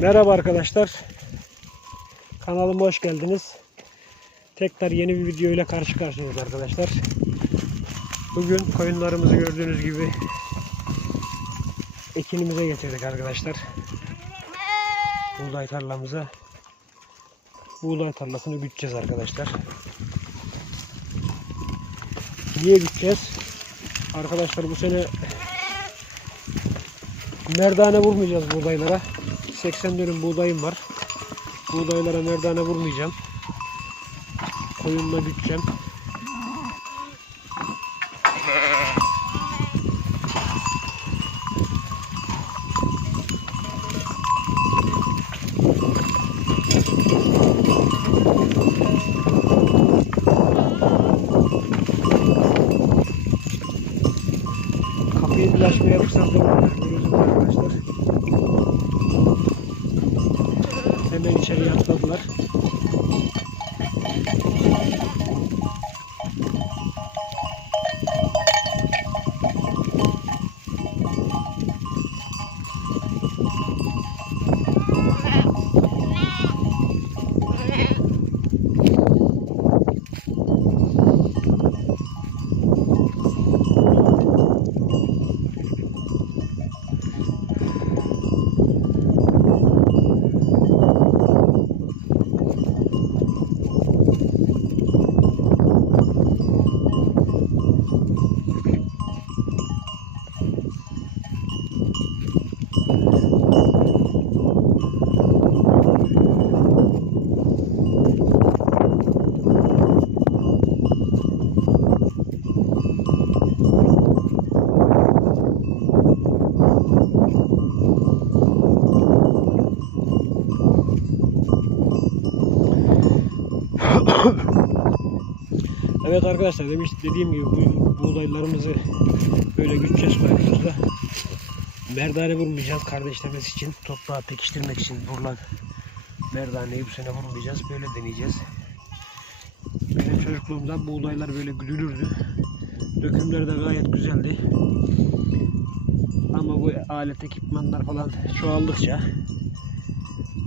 Merhaba arkadaşlar. Kanalıma hoş geldiniz. Tekrar yeni bir video ile karşı karşıyayız arkadaşlar. Bugün koyunlarımızı gördüğünüz gibi ekinimize getirdik arkadaşlar. Buğday tarlamıza buğday tarlasını güteceğiz arkadaşlar. Niye güteceğiz? Arkadaşlar bu sene merdane vurmayacağız buğdaylara. 80 dönüm buğdayım var. Buğdaylara merdane vurmayacağım. Koyunla güteceğim. Kapıyı bir açmaya fırsat arkadaşlar demiş dediğim gibi bu buğdaylarımızı böyle güteceğiz koyunumuzda. Merdane vurmayacağız kardeşlerimiz için. Toprağı pekiştirmek için vurulan merdaneyi bu sene vurmayacağız. Böyle deneyeceğiz. Benim çocukluğumda buğdaylar böyle güdülürdü. Dökümleri de gayet güzeldi. Ama bu alet ekipmanlar falan çoğaldıkça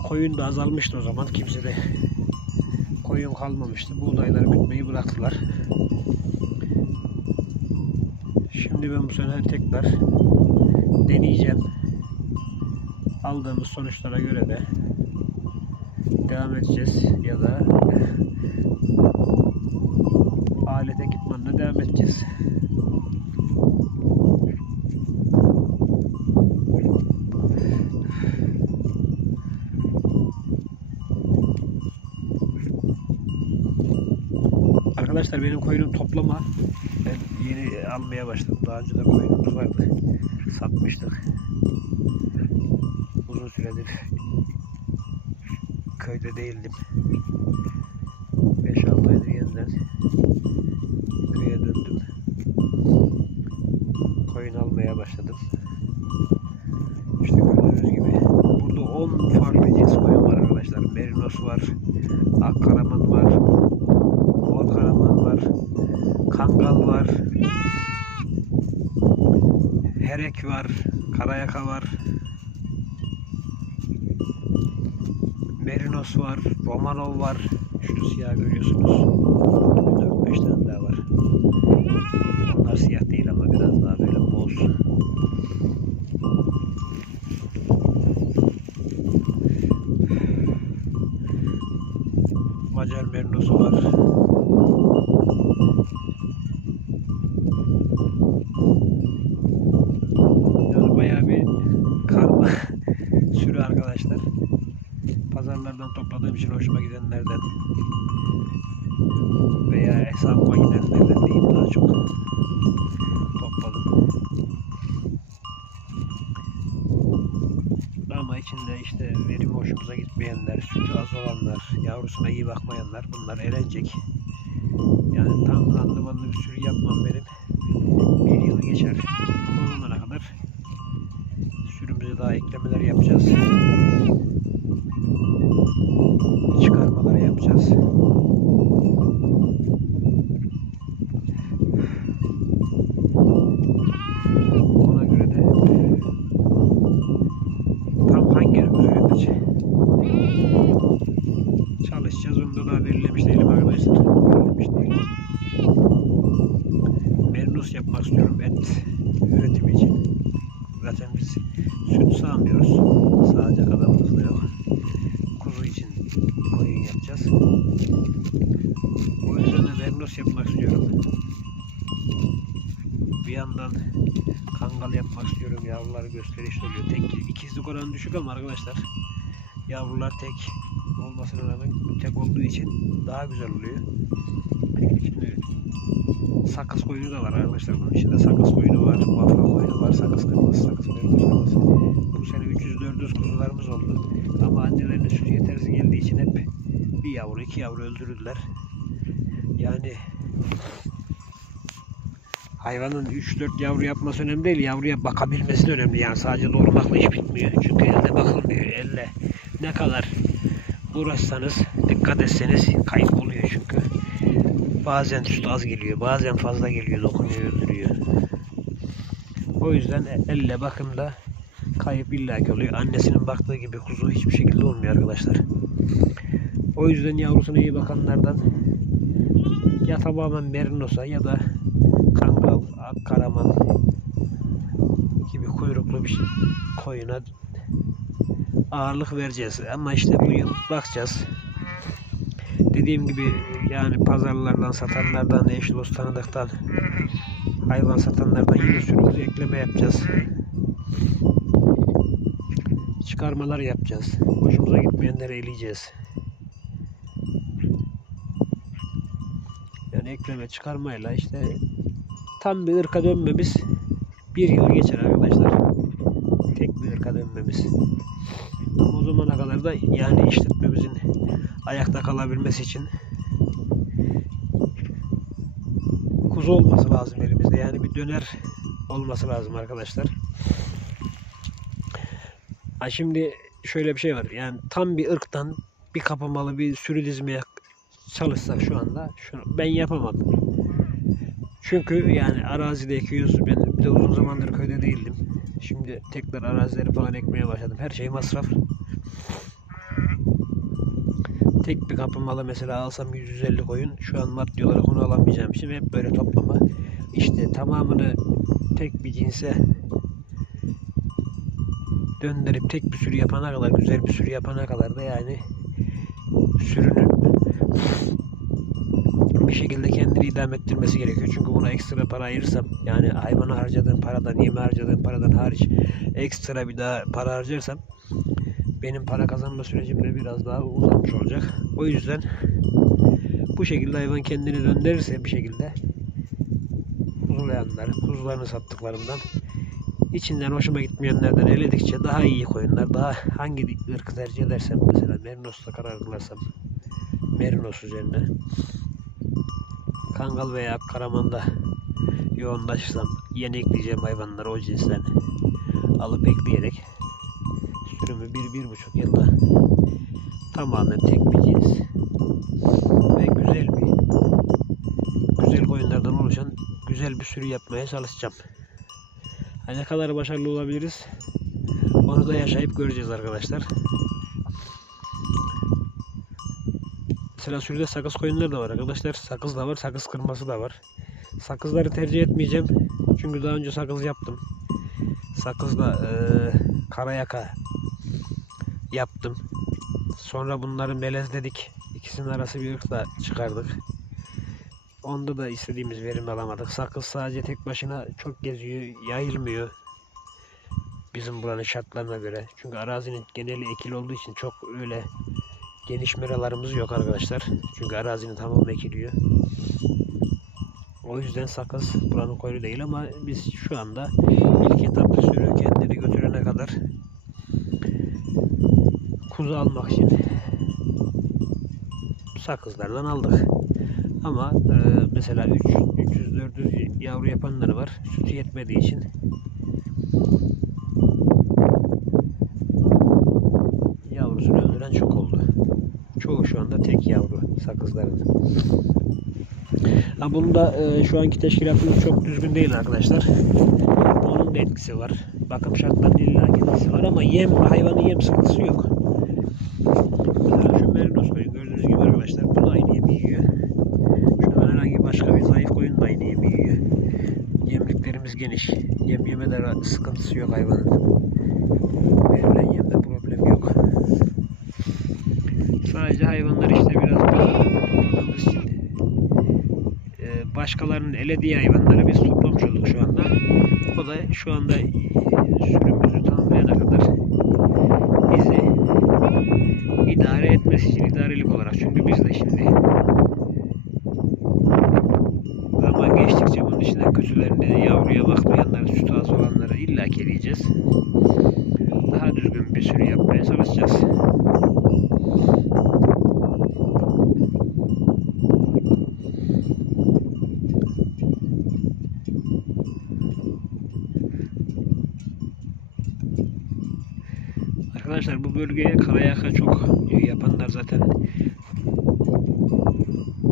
koyun da azalmıştı o zaman. Kimse de koyun kalmamıştı. Buğdayları gütmeyi bıraktılar. Şimdi ben bu sene tekrar deneyeceğim. Aldığımız sonuçlara göre de devam edeceğiz ya da alet ekipmanla devam edeceğiz. Arkadaşlar benim koyunum toplama. Ben yeni almaya başladım. Daha önce de koyunumuz vardı. Satmıştık. Uzun süredir köyde değildim. 5-6 aydır yeniden köye döndüm. Koyun almaya başladım. İşte gördüğünüz gibi burada 10 farklı cins koyun var arkadaşlar. Merinos var, Akkaraman var, Bol Karaman var, Kangal var, Herek var, Karayaka var, Merinos var, Romanov var. Şu siyah görüyorsunuz. 4-5 tane daha var. Onlar siyah değil ama biraz daha böyle boz. Macar Merinosu var. Yani bayağı bir karma sürü arkadaşlar. Pazarlardan topladığım için hoşuma gidenlerden veya hesabıma gidenlerden diyeyim daha çok topladım. Ama içinde işte verim hoşumuza gitmeyenler, az olanlar, yavrusuna iyi bakmayanlar bunlar elenecek. Yani tam randımanlı bir sürü yapmam benim. Bir yıl geçer. O zamana kadar sürümüze daha eklemeler yapacağız. Çıkarmalar yapacağız. Ona göre de tam hangi ürün üreteceğiz? fazla daha belirlemiş değilim arkadaşlar. Belirlemiş değilim. Merinos yapmak istiyorum et üretimi için. Zaten biz süt sağmıyoruz. Sağacak adamımız da yok. Kuzu için koyun yapacağız. O yüzden de merinos yapmak istiyorum. Bir yandan kangal yapmak istiyorum. Yavruları gösterişli oluyor. Tek ikizlik oranı düşük ama arkadaşlar yavrular tek olmasına rağmen tek olduğu için daha güzel oluyor. Şimdi sakız koyunu da var arkadaşlar bunun içinde sakız koyunu var, bafra koyunu var, sakız kırmızı, sakız kırmızı. Bu sene 300-400 kuzularımız oldu. Ama annelerinin süt yetersiz geldiği için hep bir yavru, iki yavru öldürürdüler. Yani hayvanın 3-4 yavru yapması önemli değil. Yavruya bakabilmesi önemli. Yani sadece doğurmakla iş bitmiyor. Çünkü elde bakılmıyor. Elle ne kadar uğraşsanız, dikkat etseniz kayıp oluyor çünkü. Bazen süt az geliyor, bazen fazla geliyor, dokunuyor, öldürüyor. O yüzden elle bakımda kayıp illaki oluyor. Annesinin baktığı gibi kuzu hiçbir şekilde olmuyor arkadaşlar. O yüzden yavrusuna iyi bakanlardan ya tamamen merinosa ya da kangal, akkaraman gibi kuyruklu bir koyuna ağırlık vereceğiz. Ama işte bu yıl bakacağız. Dediğim gibi yani pazarlardan, satanlardan, eş dost tanıdıktan, hayvan satanlardan yine sürümüzü ekleme yapacağız. Çıkarmalar yapacağız. Hoşumuza gitmeyenleri eleyeceğiz. Yani ekleme çıkarmayla işte tam bir ırka dönmemiz bir yıl geçer arkadaşlar. Tek bir ırka dönmemiz. Ama o zamana kadar da yani işletmemizin ayakta kalabilmesi için kuzu olması lazım elimizde. Yani bir döner olması lazım arkadaşlar. Ha şimdi şöyle bir şey var. Yani tam bir ırktan bir kapamalı bir sürü dizmeye çalışsak şu anda şunu ben yapamadım. Çünkü yani arazide ekiyoruz. Ben bir de uzun zamandır köyde değildim. Şimdi tekrar arazileri falan ekmeye başladım. Her şey masraf. Tek bir kapamalı mesela alsam 150 koyun şu an maddi olarak onu alamayacağım. Şimdi hep böyle toplama. İşte tamamını tek bir cinse döndürüp tek bir sürü yapana kadar güzel bir sürü yapana kadar da yani sürünün bir şekilde kendini idame ettirmesi gerekiyor. Çünkü buna ekstra para ayırırsam yani hayvana harcadığım paradan, yeme harcadığım paradan hariç ekstra bir daha para harcarsam benim para kazanma sürecim de biraz daha uzamış olacak. O yüzden bu şekilde hayvan kendini döndürürse bir şekilde kuzulayanlar, kuzularını sattıklarından içinden hoşuma gitmeyenlerden eledikçe daha iyi koyunlar, daha hangi ırkı tercih edersem mesela Merinos'ta karar kılarsam Merinos üzerine Kangal veya Karaman'da yoğunlaşırsam yeni ekleyeceğim hayvanları o cinsten alıp ekleyerek sürümü bir, bir buçuk yılda tamamen tek bir cins ve güzel bir güzel koyunlardan oluşan güzel bir sürü yapmaya çalışacağım. Ha, ne kadar başarılı olabiliriz onu da yaşayıp göreceğiz arkadaşlar. Mesela sürüde sakız koyunları da var arkadaşlar. Sakız da var, sakız kırması da var. Sakızları tercih etmeyeceğim. Çünkü daha önce sakız yaptım. Sakızla e, karayaka yaptım. Sonra bunları melezledik. İkisinin arası bir ırkla çıkardık. Onda da istediğimiz verim alamadık. Sakız sadece tek başına çok geziyor, yayılmıyor. Bizim buranın şartlarına göre. Çünkü arazinin geneli ekil olduğu için çok öyle geniş meralarımız yok arkadaşlar. Çünkü arazinin tamamı ekiliyor. O yüzden sakız buranın koyunu değil ama biz şu anda ilk etap sürü kendini götürene kadar kuzu almak için sakızlardan aldık. Ama e, mesela 3 300-400 yavru yapanları var. Sütü yetmediği için da tek yavru sakızların. Ha, bunun da e, şu anki teşkilatımız çok düzgün değil arkadaşlar. Onun da etkisi var. Bakım şartlarının illa etkisi var ama yem hayvanın yem sıkıntısı yok. Şu merinos koyun gördüğünüz gibi arkadaşlar. Bu da aynı yemi yiyor. Şu an herhangi başka bir zayıf koyun da aynı yemi yiyor. Yemliklerimiz geniş. Yem yeme de sıkıntısı yok hayvanın. Böyle başkalarının elediği hayvanları biz toplamış olduk şu anda. O da şu anda e, sürümümüzü tamamlayana kadar bizi idare etmesi için idarelik olarak. Çünkü biz de şimdi zaman geçtikçe bunun içinden kötülerini, yavruya bakmayanları, süt ağzı olanları illa eleyeceğiz. Daha düzgün bir sürü yapmaya çalışacağız. Arkadaşlar bu bölgeye karayaka çok yapanlar zaten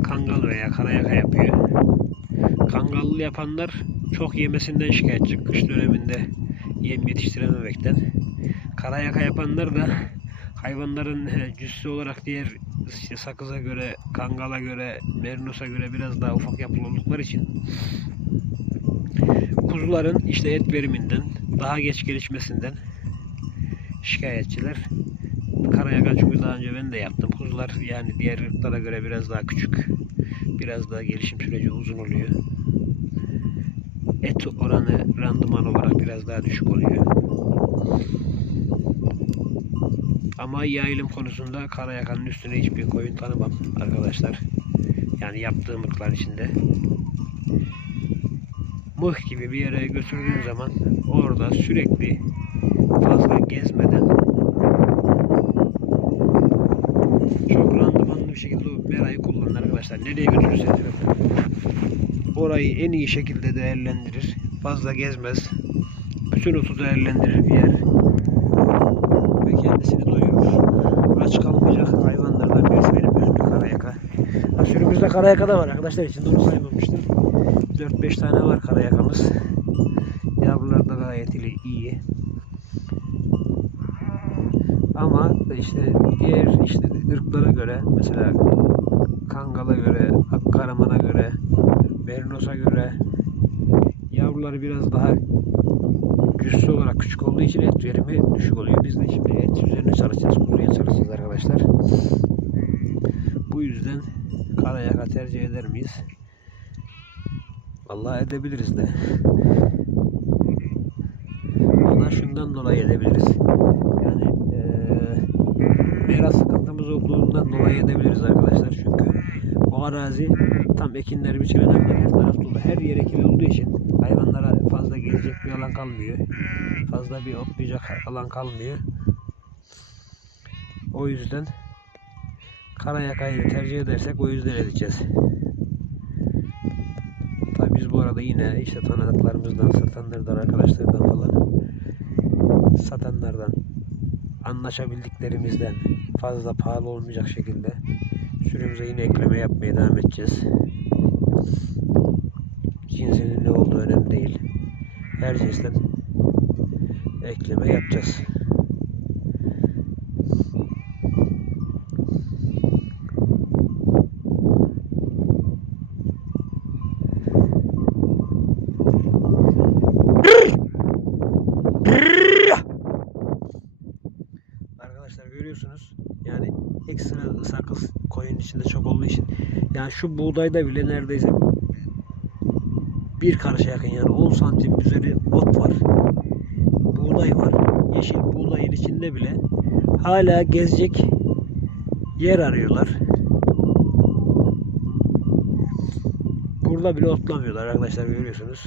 kangal veya karayaka yapıyor. Kangallı yapanlar çok yemesinden şikayetçi kış döneminde yem yetiştirememekten. Karayaka yapanlar da hayvanların cüssü olarak diğer işte sakıza göre, kangala göre, merinosa göre biraz daha ufak yapılı oldukları için kuzuların işte et veriminden, daha geç gelişmesinden şikayetçiler. Karayaka çünkü daha önce ben de yaptım. Kuzular yani diğer ırklara göre biraz daha küçük. Biraz daha gelişim süreci uzun oluyor. Et oranı randıman olarak biraz daha düşük oluyor. Ama yayılım konusunda karayakanın üstüne hiçbir koyun tanımam arkadaşlar. Yani yaptığım ırklar içinde. Mıh gibi bir yere götürdüğün zaman orada sürekli fazla gezmeden çok randımanlı bir şekilde o merayı kullanın arkadaşlar. Nereye götürürseniz. Orayı en iyi şekilde değerlendirir. Fazla gezmez. Bütün otu değerlendirir bir yer. Ve kendisini doyurur. Aç kalmayacak hayvanlardan birisi benim gözümde karayaka. Sürümüzde karayaka da var arkadaşlar için onu saymamıştım. 4-5 tane var karayakamız. Yavrular da gayet iyi. Ama işte diğer işte ırklara göre mesela Kangal'a göre, Akkaraman'a göre, Merinos'a göre yavruları biraz daha cüssü olarak küçük olduğu için et verimi düşük oluyor. Biz de şimdi et üzerine çalışacağız, kuzuya çalışacağız arkadaşlar. Bu yüzden karayaka tercih eder miyiz? Vallahi edebiliriz de. O da şundan dolayı edebiliriz. Yani eee mera sıkıntımız olduğundan dolayı edebiliriz arkadaşlar. Çünkü o arazi tam ekinler biçilene kadar her taraf dolu. Her yer ekili olduğu için hayvanlara fazla gelecek bir alan kalmıyor. Fazla bir otlayacak alan kalmıyor. O yüzden karayakayı tercih edersek o yüzden edeceğiz. Tabii biz bu arada yine işte tanıdıklarımızdan, satanlardan, arkadaşlardan falan satanlardan anlaşabildiklerimizden fazla pahalı olmayacak şekilde sürümüze yine ekleme yapmaya devam edeceğiz. Cinsinin ne olduğu önemli değil. Her cinsten ekleme yapacağız. Arkadaşlar görüyorsunuz yani ekstra sakız koyun içinde çok olduğu için yani şu buğdayda bile neredeyse bir karışa yakın yani 10 santim üzeri ot var. Buğday var. Yeşil buğdayın içinde bile hala gezecek yer arıyorlar. Burada bile otlamıyorlar arkadaşlar görüyorsunuz.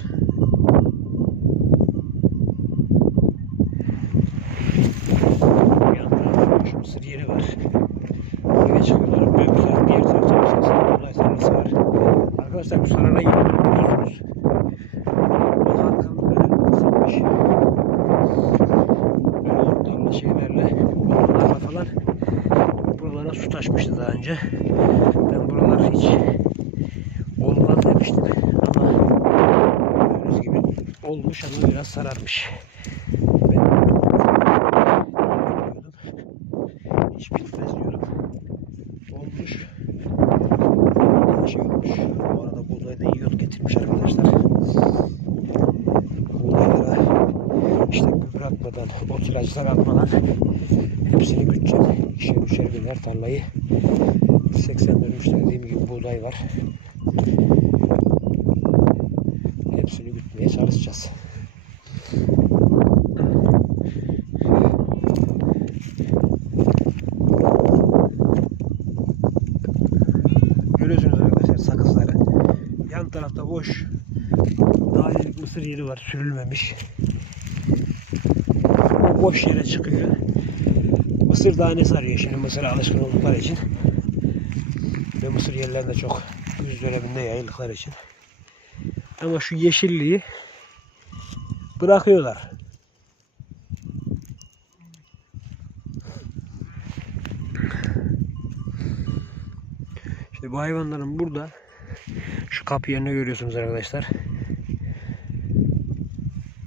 Yan tarafta şu mısır yeri var. Buraya çıkıyorlar. Böyle güzel diğer tarafta başkası. Buğday tarlası var. Arkadaşlar bu sarana yeni görüyorsunuz. Bu halkın böyle kısılmış. Böyle otlarla şeylerle otlarla falan buralara su önce. Ben buralar hiç olmaz demiştim. Ama gördüğünüz gibi olmuş ama biraz sararmış. Ben diyordum. Hiç bitmez diyordum. Olmuş. Daha şey olmuş. Bu arada buğday da iyi yot getirmiş arkadaşlar. Tarladan o tirajlar atmadan hepsini güteceğim. İşer üçer biner tarlayı. 80 dönmüşte dediğim gibi buğday var. Hepsini gütmeye çalışacağız. Görüyorsunuz arkadaşlar sakızları. Yan tarafta boş dahilik mısır yeri var sürülmemiş. Boş yere çıkıyor. Mısır tanesi arıyor şimdi mısıra alışkın oldukları için. Ve mısır yerlerinde çok güz döneminde yayıldıkları için. Ama şu yeşilliği bırakıyorlar. İşte bu hayvanların burada şu kapı yerini görüyorsunuz arkadaşlar.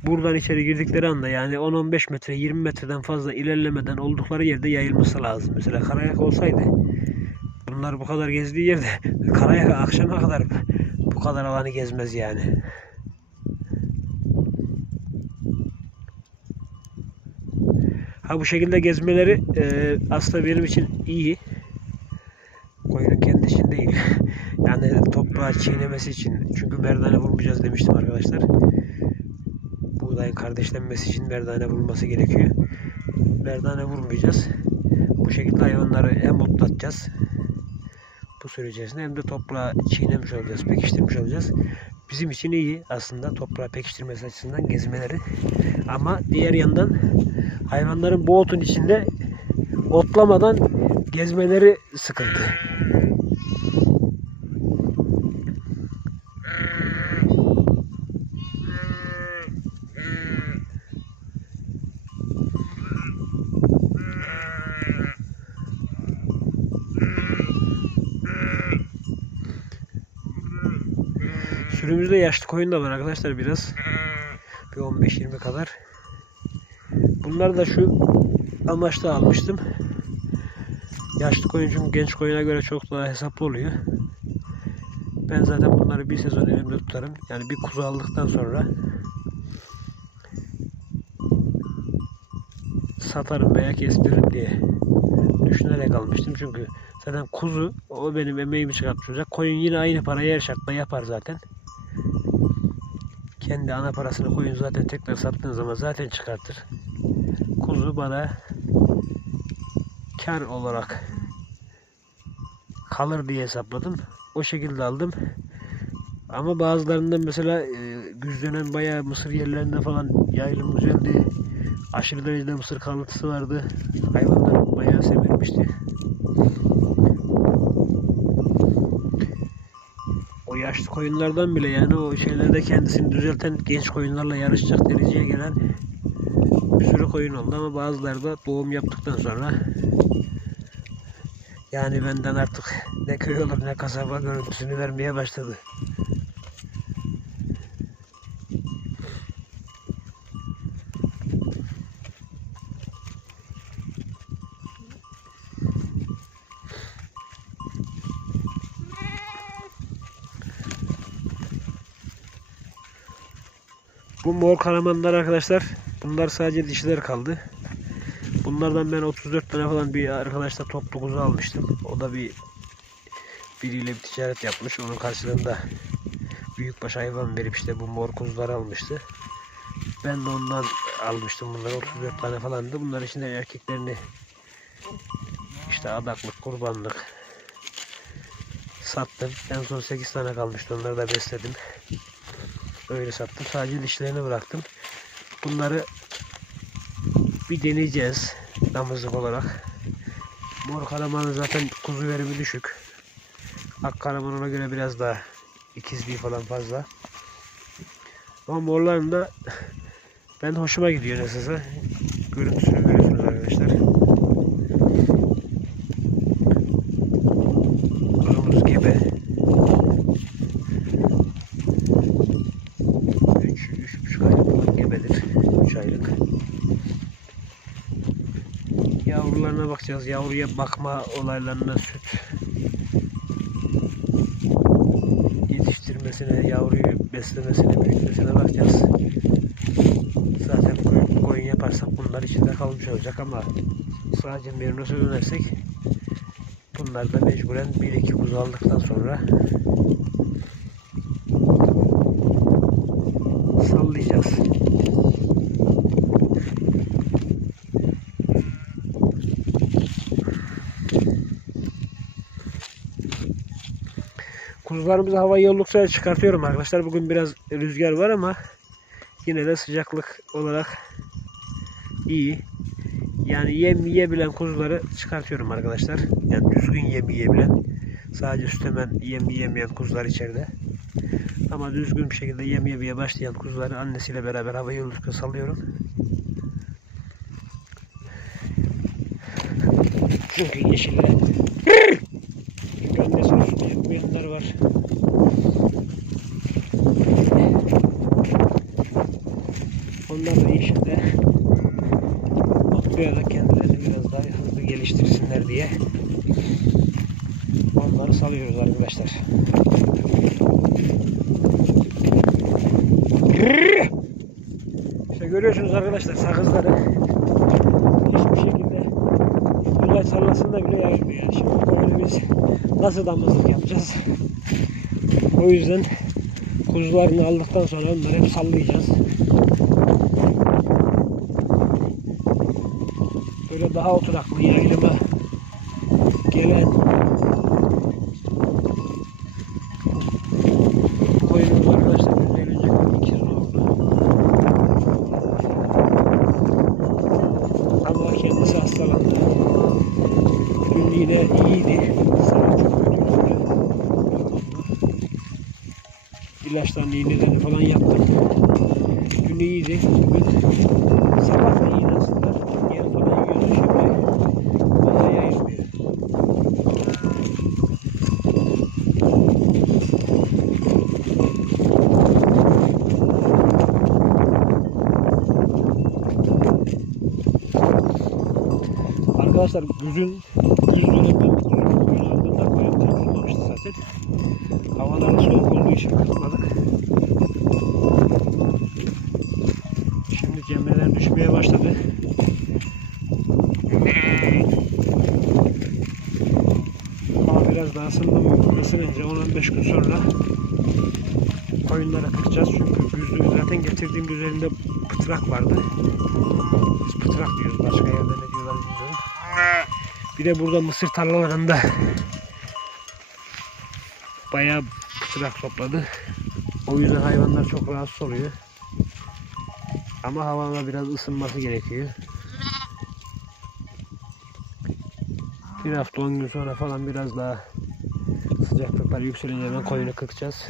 Buradan içeri girdikleri anda yani 10-15 metre 20 metreden fazla ilerlemeden oldukları yerde yayılması lazım. Mesela Karayak olsaydı bunlar bu kadar gezdiği yerde Karayak akşama kadar bu kadar alanı gezmez yani. Ha bu şekilde gezmeleri e, aslında benim için iyi. Koyunun kendi için değil. Yani toprağı çiğnemesi için. Çünkü merdane vurmayacağız demiştim arkadaşlar. Kardeşlenmesi için merdane vurulması gerekiyor. Merdane vurmayacağız. Bu şekilde hayvanları hem otlatacağız. Bu süre içerisinde hem de toprağı çiğnemiş olacağız, pekiştirmiş olacağız. Bizim için iyi aslında toprağı pekiştirmesi açısından gezmeleri. Ama diğer yandan hayvanların bu otun içinde otlamadan gezmeleri sıkıntı. Sürümüzde yaşlı koyun da var arkadaşlar biraz. Bir 15-20 kadar. Bunları da şu amaçla almıştım. Yaşlı koyun çünkü genç koyuna göre çok daha hesaplı oluyor. Ben zaten bunları bir sezon elimde tutarım. Yani bir kuzu aldıktan sonra satarım veya kestiririm diye düşünerek almıştım. Çünkü zaten kuzu o benim emeğimi çıkartmış. Koyun yine aynı parayı her şartta yapar zaten. Kendi ana parasını koyun zaten tekrar sattığın zaman zaten çıkartır. Kuzu bana kar olarak kalır diye hesapladım. O şekilde aldım. Ama bazılarından mesela e, güz dönem bayağı mısır yerlerinde falan yayılım güzeldi. Aşırı derecede mısır kalıntısı vardı. Hayvanlar bayağı sevilmişti. O yaşlı koyunlardan bile yani o şeylerde kendisini düzelten genç koyunlarla yarışacak dereceye gelen bir sürü koyun oldu ama bazıları da doğum yaptıktan sonra yani benden artık ne köy olur ne kasaba görüntüsünü vermeye başladı. Bu mor karamanlar arkadaşlar. Bunlar sadece dişiler kaldı. Bunlardan ben 34 tane falan bir arkadaşla toplu kuzu almıştım. O da bir biriyle bir ticaret yapmış. Onun karşılığında büyükbaş hayvan verip işte bu mor kuzuları almıştı. Ben de ondan almıştım bunları. 34 tane falandı. Bunlar içinde erkeklerini işte adaklık, kurbanlık sattım. En son 8 tane kalmıştı. Onları da besledim. Öyle sattım. Sadece dişlerini bıraktım. Bunları bir deneyeceğiz damızlık olarak. Mor karamanın zaten kuzu verimi düşük. Ak karaman ona göre biraz daha ikizliği falan fazla. Ama morların da ben hoşuma gidiyor nasılsa. Görüntüsünü görüyorsunuz arkadaşlar. Yavruya bakma olaylarına süt yetiştirmesine, yavruyu beslemesine, büyütmesine bakacağız. Zaten koyun, koyun yaparsak bunlar içinde kalmış olacak ama sadece merinosa dönersek bunlar da mecburen bir iki kuzu aldıktan sonra sallayacağız. Kuzularımızı hava oldukça çıkartıyorum arkadaşlar. Bugün biraz rüzgar var ama yine de sıcaklık olarak iyi. Yani yem yiyebilen kuzuları çıkartıyorum arkadaşlar. Yani düzgün yem yiyebilen. Sadece sütemen yem yiyemeyen kuzular içeride. Ama düzgün bir şekilde yem yemeye başlayan kuzuları annesiyle beraber hava yoldukça salıyorum. Çünkü yeşiller çünkü yapmayanlar var. Onlar da inşallah otlayarak kendilerini biraz daha hızlı geliştirsinler diye onları salıyoruz arkadaşlar. İşte görüyorsunuz arkadaşlar sakızları hiçbir şekilde Bulay sallasında bile yayılmıyor. Yani şimdi biz nasıl damızlık yapacağız? O yüzden kuzularını aldıktan sonra onları hep sallayacağız. Böyle daha oturaklı yayılıma gelen koyunumuz arkadaşlar düzelecek ikiz oldu. Ama kendisi hastalandı. Dün yine iyiydi. İlaçlarını, iğnelerini falan yaptım. Dün iyiydi. Bugün sabah da iyiydi aslında. Yarın falan yiyordu şimdi. Bayağı yayılmıyor. Arkadaşlar güzün güz döneminde güz aldığında koyun kırpılmamıştı zaten. Havalar soğuk olduğu için kırpmadık. Şimdi cemreler düşmeye başladı. Hava biraz daha ısındı mı? Isınınca 10-15 gün sonra koyunlara kıracağız. Çünkü güzlü zaten getirdiğim üzerinde pıtrak vardı. Biz pıtrak diyoruz. Başka yerde ne diyorlar bilmiyorum. Bir de burada mısır tarlalarında bayağı pıtrak topladı. O yüzden hayvanlar çok rahatsız oluyor. Ama havanın biraz ısınması gerekiyor. Bir hafta 10 gün sonra falan biraz daha sıcaklıklar yükselince ben koyunu kıracağız.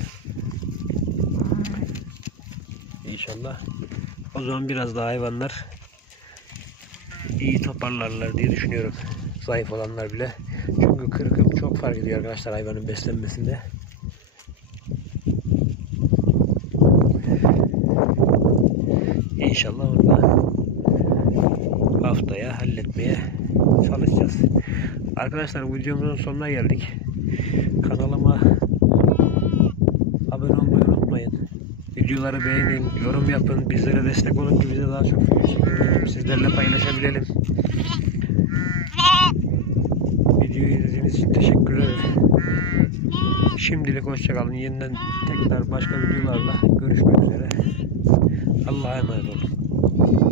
İnşallah. O zaman biraz daha hayvanlar iyi toparlarlar diye düşünüyorum. Zayıf olanlar bile. Çünkü kırkım çok fark ediyor arkadaşlar hayvanın beslenmesinde. İnşallah onu da haftaya halletmeye çalışacağız. Arkadaşlar videomuzun sonuna geldik. Kanalıma abone olmayı unutmayın. Videoları beğenin, yorum yapın, bizlere destek olun ki bize daha çok video sizlerle paylaşabilelim. Videoyu izlediğiniz için teşekkür ederim. Şimdilik hoşçakalın. Yeniden tekrar başka videolarla görüşmek üzere. الله ما يضر